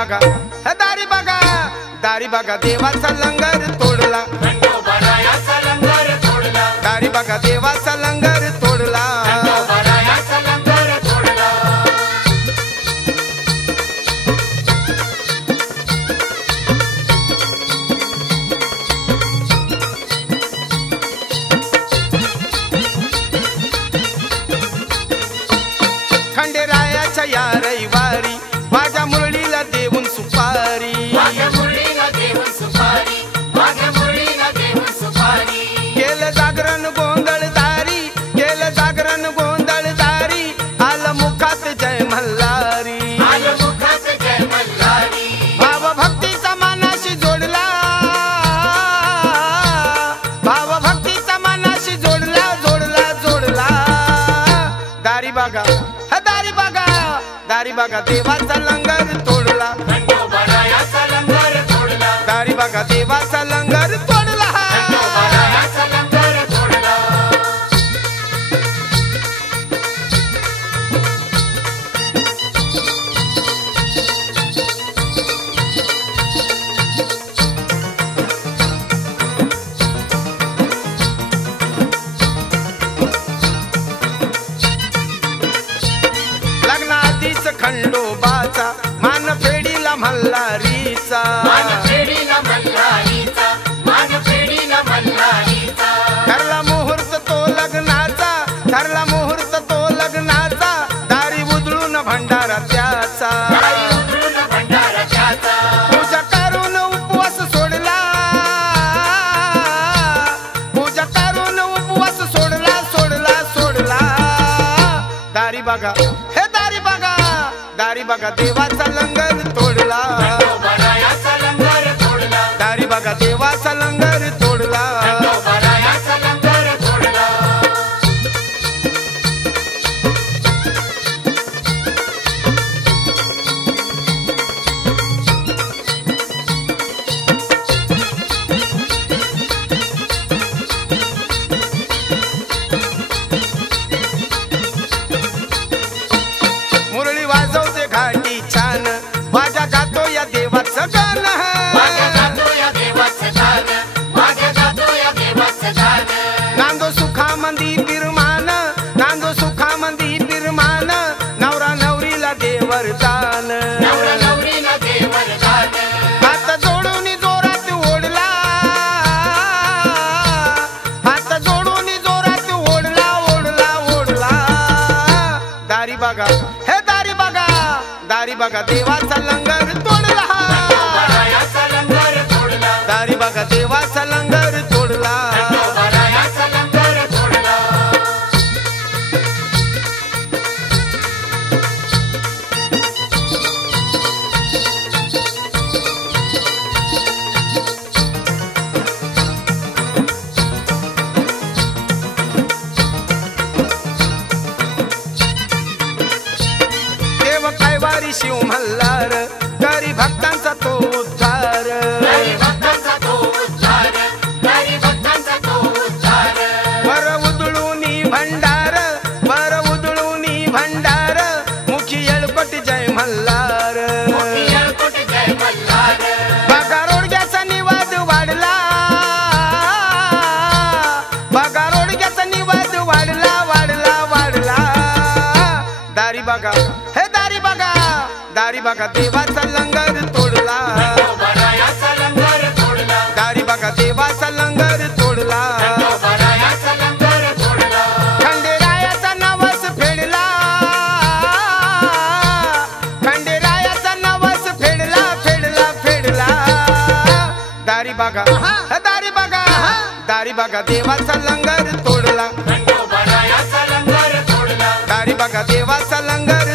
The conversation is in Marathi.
बघा दारी बघा दारी बघा देवाचा लंगर तोडला खंडोबारायाचा लंगर तोडला दारी बघा देवाचा लंगर तोडला खंडोबारायाचा लंगर तोडला खंडेरायाच्या या रविवारी माझ्या मुरळीला देऊन सुपारी माझ्या मुरळीला देऊन सुपारी माझ्या मुरळीला देऊन सुपारी केलं जागरण गोंधळदारी केलं जागरण गोंधळदारी आलं मुखात जय मल्हारी आलं मुखात जय मल्हारी भाव भक्तीचा मनाशी जोडला भाव भक्तीचा मनाशी जोडला जोडला जोडला दारी बघा दारी बघा दारी बघा देवाचा लंगर तोडला खंडोबारायाचा लंगर तोडला दारी बघा देवाचा लंगर तोडला खंडोबारायाचा लंगर तोडला लग्नाआधीच खंडोबाचा मान फेडीला मल्हारीचा मान फेडीला मल्हारीचा मान फेडीला मल्हारीचा ठरला मुहूर्त तो लग्नाचा ठरला मुहूर्त तो लग्नाचा दारी उधळून भंडारा त्याचा दारी उधळून भंडारा त्याचा पूजा करून उपवास सोडला पूजा करून उपवास सोडला सोडला सोडला दारी बघा हे दारी बघा दारी बघा देवाचा लंगर तोडला खंडोबारायाचा लंगर तोडला दारी बघा देवाचा लंगर तोडला खंडोबारायाचा लंगर तोडला मुरळी वाजवते घाटी छान माझ्या गातो या देवाचं गाणं माझ्या गातो या देवाचं गाणं माझ्या गातो या देवाचं गाणं नांदो सुखामंदी बिरमान नांदो सुखामंदी बिरमान नवरा नवरीला देवर दान नवरा नवरीला देवर गाणं हात जोडून जोरात ओढला हात जोडून जोरात ओढला ओढला ओढला दारी बघा हे दारी बघा दारी बघा देवाचा लंगर तोडला खंडोबारायाचा लंगर तोडला दारी बघा देवाचा लंगर तोडला खंडोबारायाचा लंगर तोडला देव कैवारी शिव मल्हार गरी भक्तांचा तो उद्धार हरी भक्तांचा तो उद्धार हरी भक्तांचा तो उद्धार वर उधळूनी भंडार वर उधळूनी भंडार मुखी येळकोट जय मल्हार मोठी येळकोट जय मल्हार बघा रोडग्याचा निवाद वाढला बघा रोडग्याचा निवाद वाढला वाढला वाढला दारी बघा हे दारी बघा दारी बघा देवाचा लंगर तोडला खंडोबारायाचा लंगर तोडला दारी बघा देवाचा लंगर तोडला खंडोबारायाचा लंगर तोडला खंडेरायाचा नवस फेडला खंडेरायाचा नवस फेडला फेडला फेडला दारी बघा दारी बघा दारी बघा देवाचा लंगर तोडला खंडोबारायाचा लंगर तोडला दारी बघा देवाचा लंगर